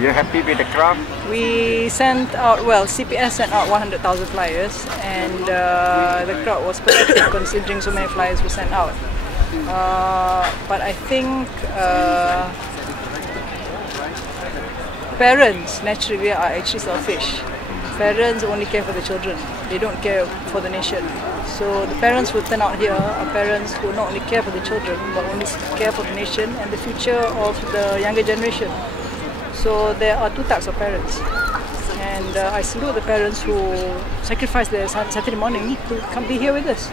you happy with the crowd? We sent out, well, CPS sent out 100,000 flyers, and the crowd was pathetic considering so many flyers were sent out. But I think parents naturally are actually selfish. Parents only care for the children, they don't care for the nation. So the parents who turn out here are parents who not only care for the children but only care for the nation and the future of the younger generation. So there are two types of parents, and I salute the parents who sacrifice their Saturday morning to come be here with us.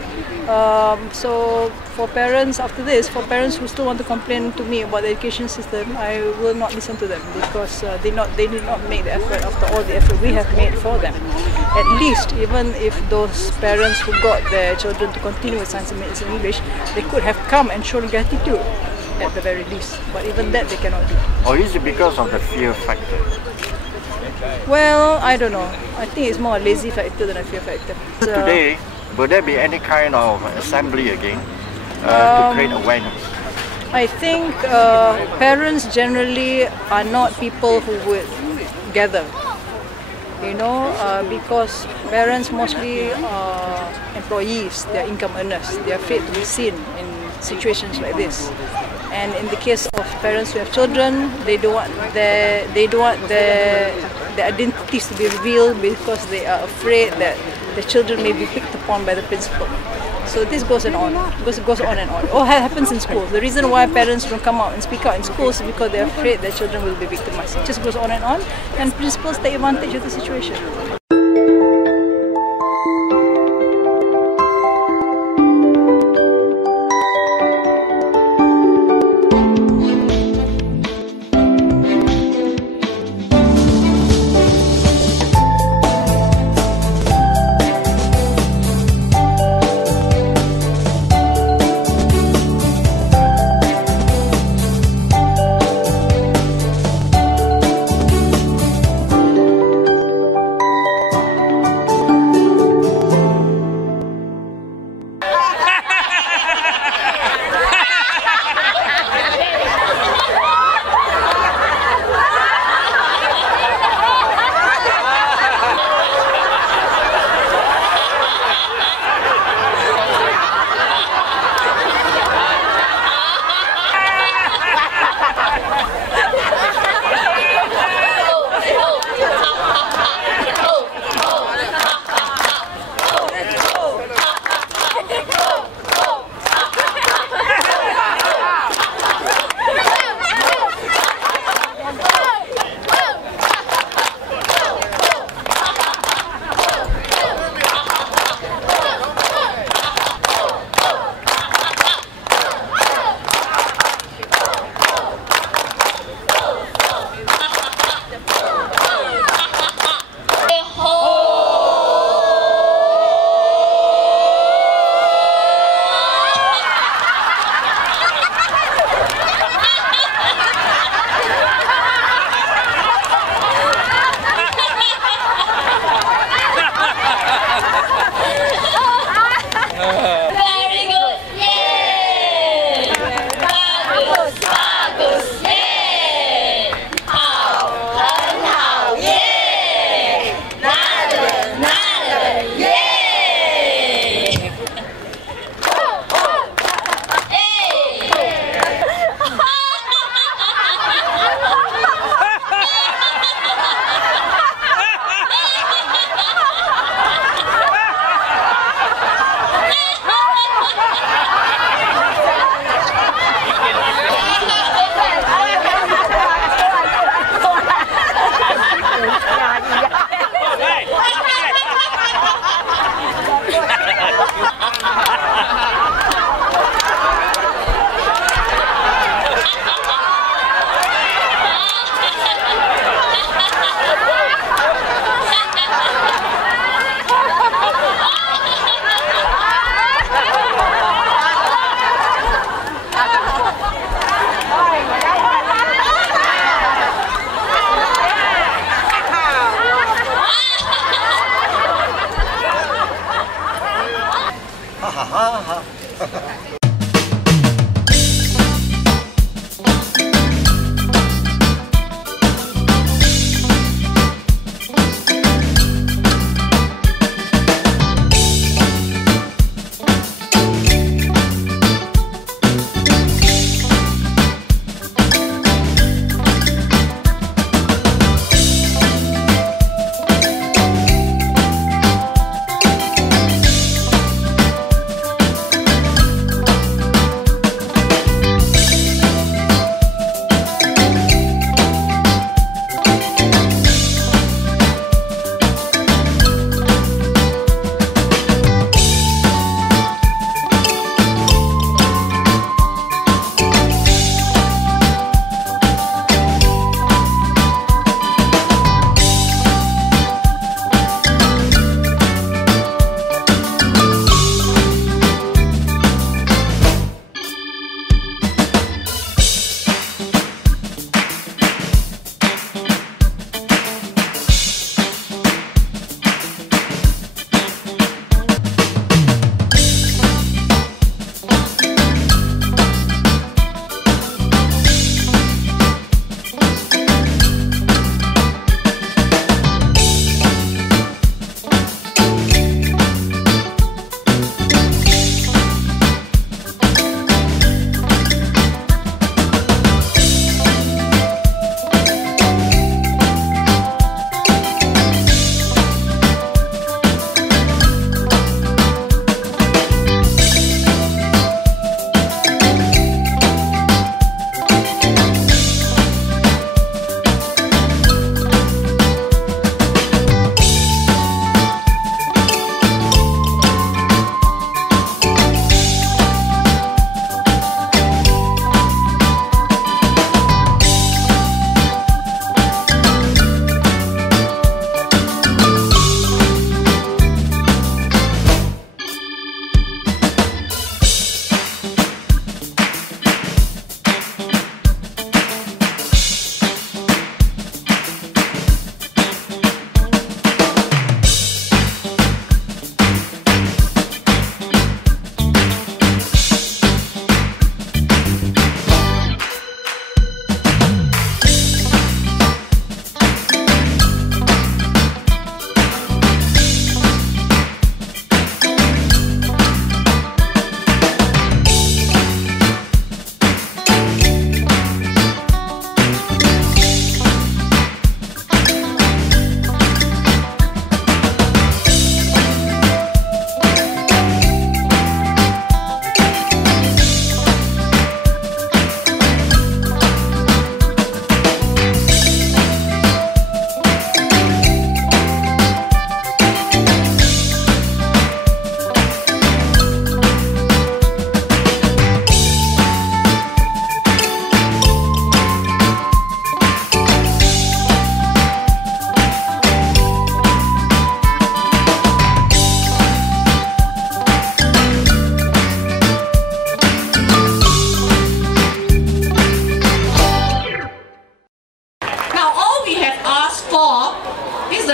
So for parents after this, for parents who still want to complain to me about the education system, I will not listen to them, because they did not make the effort after all the effort we have made for them. At least, even if those parents who got their children to continue with science and medicine and English, they could have come and shown gratitude at the very least. But even that they cannot do. Or is it because of the fear factor? Well, I don't know. I think it's more a lazy factor than a fear factor. Today, will there be any kind of assembly again to create awareness? I think parents generally are not people who would gather, you know, because parents mostly are employees, they are income earners, they are afraid to be seen in situations like this. And in the case of parents who have children, they don't want their identities to be revealed because they are afraid that the children may be picked upon by the principal. So this goes on and on, goes on and on. All happens in schools. The reason why parents don't come out and speak out in schools is because they're afraid their children will be victimized. It just goes on, and principals take advantage of the situation.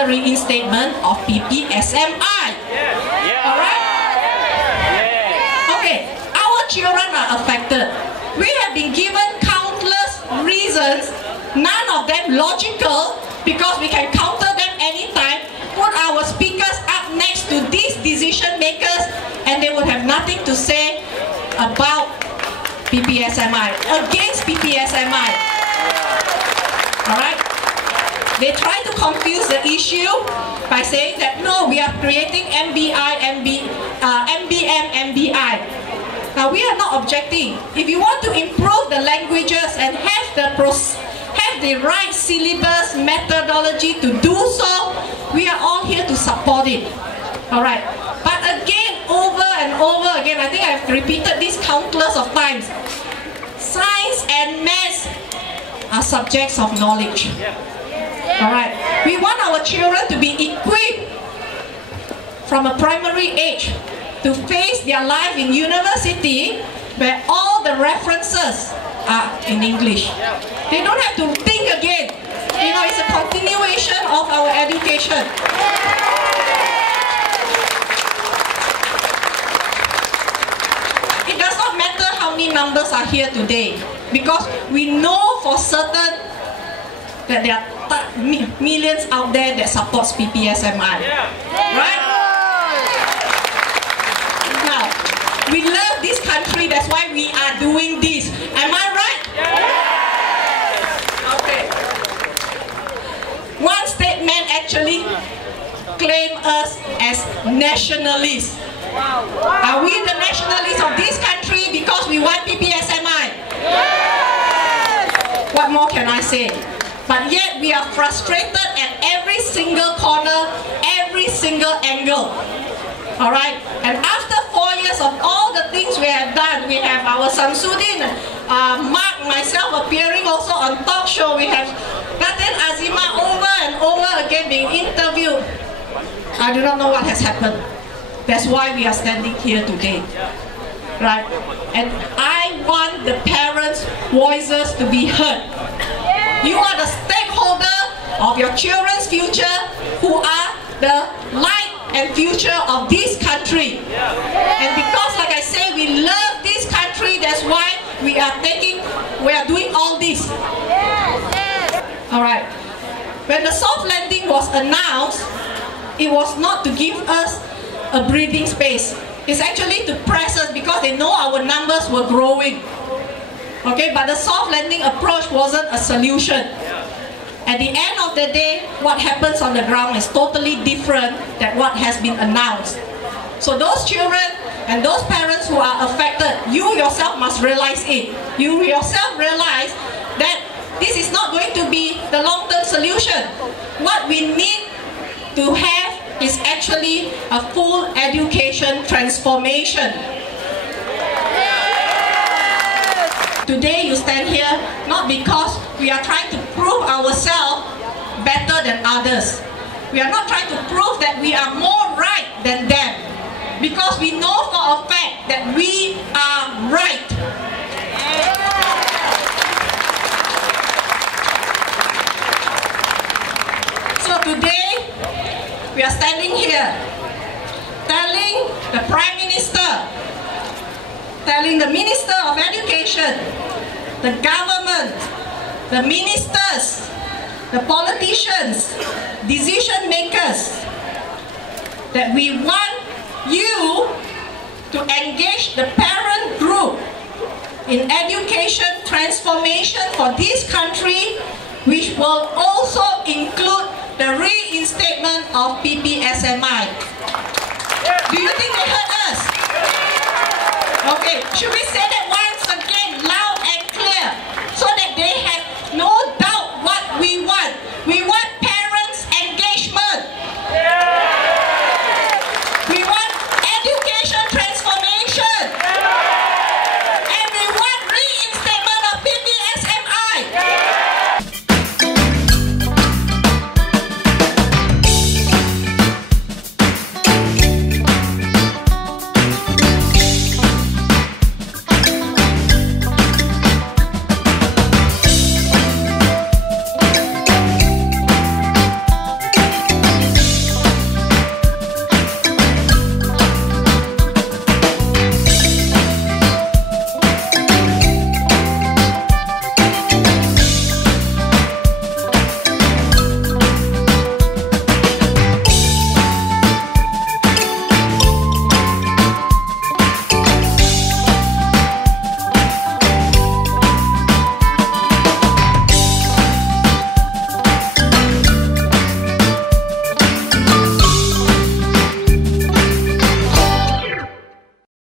the reinstatement of PPSMI. Alright? Okay, our children are affected. We have been given countless reasons, none of them logical, because we can counter them anytime, put our speakers up next to these decision makers, and they would have nothing to say about PPSMI, against PPSMI. Alright? They try to confuse the issue by saying that no, we are creating MBM, MBI. Now we are not objecting. If you want to improve the languages and have the right syllabus methodology to do so, we are all here to support it. Alright. But again, over and over again, I think I've repeated this countless of times. Science and maths are subjects of knowledge. Alright. We want our children to be equipped from a primary age to face their life in university, where all the references are in English. They don't have to think again. You know, it's a continuation of our education. It does not matter how many numbers are here today, because we know for certain that there are millions out there that supports PPSMI. Right? Now, we love this country, that's why we are doing this. Am I right? Okay. One statement actually claimed us as nationalists. Are we the nationalists of this country because we want PPSMI? What more can I say? But yet we are frustrated at every single corner, every single angle. Alright? And after 4 years of all the things we have done, we have our Samsudin, Mark, myself appearing also on talk show, we have Datin Azima over and over again being interviewed. I do not know what has happened. That's why we are standing here today. Right? And I want the parents' voices to be heard. You are the stakeholder of your children's future, who are the light and future of this country. And because, like I say, we love this country, that's why we are doing all this. Alright. When the soft landing was announced, it was not to give us a breathing space. It's actually to press us, because they know our numbers were growing. Okay, but the soft landing approach wasn't a solution. At the end of the day, what happens on the ground is totally different than what has been announced. So those children and those parents who are affected, you yourself must realize it. You yourself realize that this is not going to be the long-term solution. What we need to have is actually a full education transformation. Today you stand here not because we are trying to prove ourselves better than others. We are not trying to prove that we are more right than them, because we know for a fact that we are right. So today we are standing here telling the Prime Minister, telling the Minister of Education, the government, the ministers, the politicians, decision makers, that we want you to engage the parent group in education transformation for this country, which will also include the reinstatement of PPSMI. Do you think they heard us? Okay, should we say